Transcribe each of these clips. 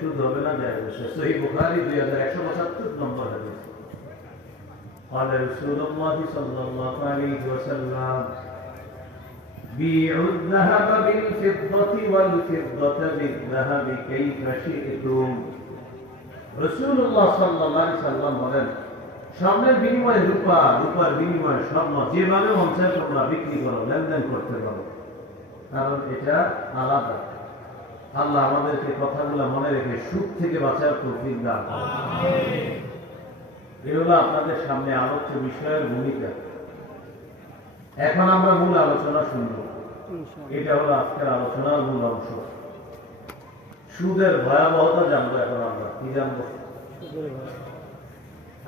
সুদ হবে না যায় বসে। সহিহ বুখারী 2175 নম্বর হাদিস। قال رسول الله صلى الله عليه وسلم بيعوا الذهب بالفضة والفضة بالذهب كيف شئتم। রাসূলুল্লাহ সাল্লাল্লাহু আলাইহি সাল্লাম বলেন, স্বর্ণের বিনিময়ে রূপা, রূপার বিনিময়ে স্বর্ণ, যেভাবে মন চায় তোমরা বিক্রি করো, লেনদেন করতে পারো, কারণ এটা আলাদা। আল্লাহ আমাদেরকে কথাগুলো মনে রেখে সুদ থেকে বাঁচার তৌফিক দান করুন। এই হলো আপনাদের সামনে আলোচ্য বিষয়ের ভূমিকা। এখন আমরা মূল আলোচনা শুনব। এটা হলো আজকের আলোচনার মূল অংশ। সুদের ভয়াবহতা জানবো। এখন আমরা কি জানবো?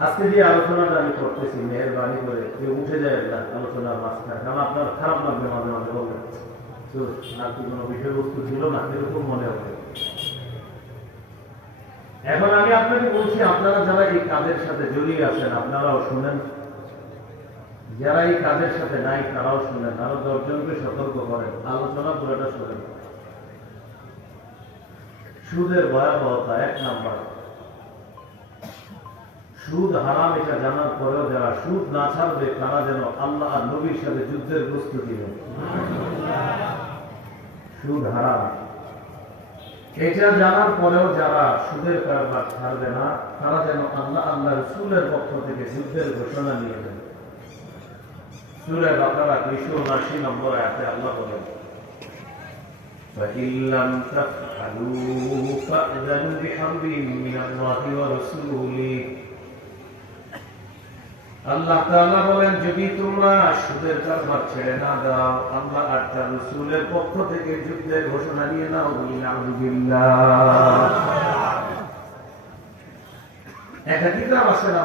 আজকে যে আলোচনাটা আমি করতেছি, মেহেরবানি করে কেউ উঠে যায় না আলোচনার মাঝখানে, কারণ আপনার খারাপ লাগবে মাঝে মাঝে বলবেন আর কি কোনো বিষয়বস্তু ছিল না, এরকম মনে হবে। এখন আমি আপনাকে বলছি, আপনারা যারা এই কাজের সাথে জড়িয়ে আছেন আপনারাও শুনেন, যারা এই কাজের সাথে নাই তারাও শুনেন, আরো 10 জনকে সতর্ক করেন, আলোচনা পুরোটা শুনেন। সুদের ভয়াবহতা 1 নাম্বার, সুদ হারাম এটা জানার পরেও যারা সুদ না ছাড়বে তারা যেন আল্লাহ আর নবীর সাথে যুদ্ধের প্রস্তুতি নেয়। সুদ হারাম এটা জানার পরেও যারা সুদের কারবার ছাড়বে না তারা যেন আল্লাহ আল্লাহ রাসূলের পক্ষ থেকে যুদ্ধের ঘোষণা নিয়ে নেন। সূরা বাকারা 279 নম্বর আয়াতে আল্লাহ বলেন, فَإِن لَّمْ تَفْعَلُوا فَأْذَنُوا بِحَرْبٍ مِّنَ اللَّهِ وَرَسُولِهِ। আল্লাহ তাআলা বলেন, যদি তোমরা সুদের কারবার ছেড়ে না দাও, আল্লাহ আর তার রাসূলের পক্ষ থেকে যুদ্ধের ঘোষণা নিয়ে নাও। একটা কিতাব আছে না,